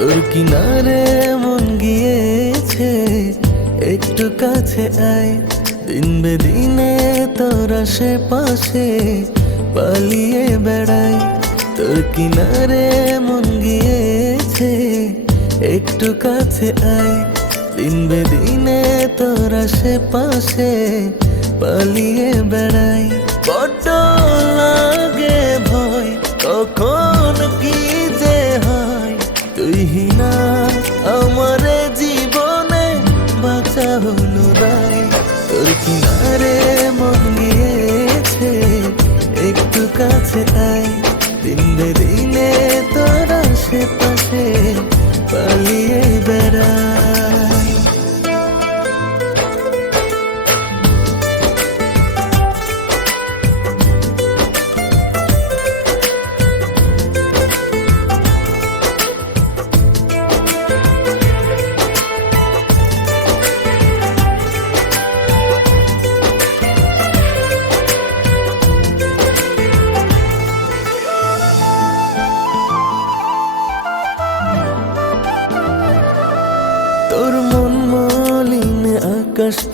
তোর কিনারে মন গিয়েছে, একটু কাছে আয়। দিন বেদিনে তোর আশেপাশে পালিয়ে বেড়াই। তোর কিনারে মন গিয়েছে, একটু কাছে আয়। দিন বেদিনে তোর আশেপাশে পালিয়ে বেড়াই। বড্ড লাগে ভয়, কখন কি তুই না আমার জীবনে বাঁচা হলো তোর কিনারে মন গিয়েছে একটু কাছে আকাশ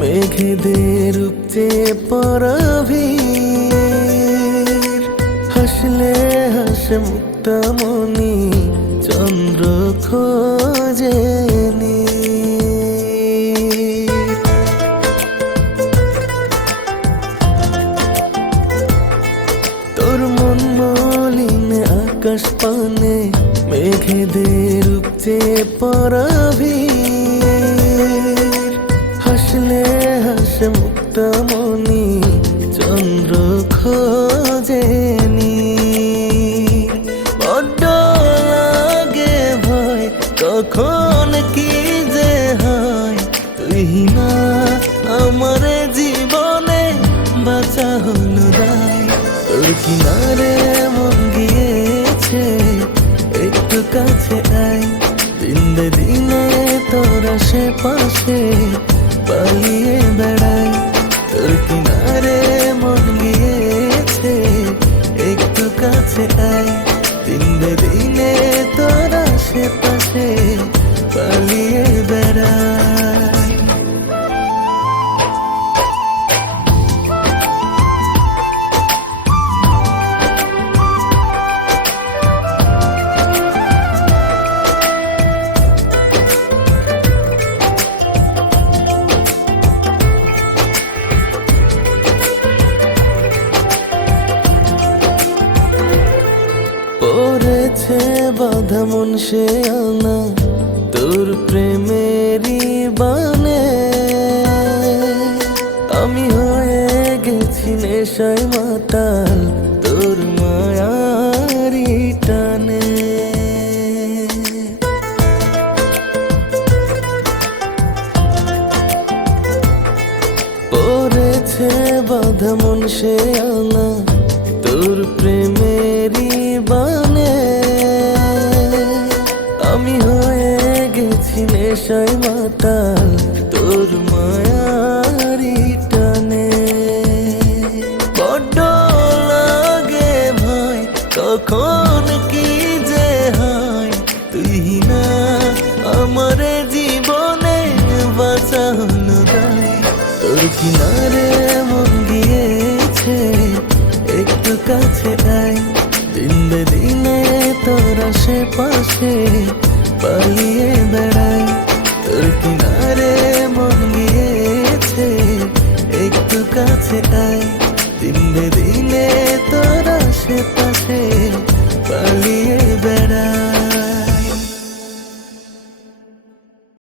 মেঘেদের উপচে পরাভি হাসলে হাসে মুক্তামণি চন্দ্র খোঁজে। তোর মন মলিন আকাশ মেঘেদের উপচে পরাভি মুক্তামণি চন্দ্র খোঁজে নীর। বড্ড লাগে ভয় কখন কি যে হয়? তুই না আমার জীবনে বাঁচা হলো দায় তোর কিনারে মন গিয়েছে, একটু কাছে আয়। দিন দিনে তোর আশেপাশে পালিয়ে বেড়াই। তোর কিনারে বাধা মন সে আনা, তোর প্রেমেরই বানে। আমি হয়ে গেছি নেশায় মাতাল, তোর মায়ারি টানে। পড়েছে বাধা মন সে আনা নেশায় মাতাল তোর মায়ারি টানে। বড্ড লাগে ভয় কখন কি যে হয়? তুই না আমার জীবনে হলো দায় তোর কিনারে মন গিয়েছে, একটু কাছে আয়। দিন দিনে তোর আশেপাশে একটু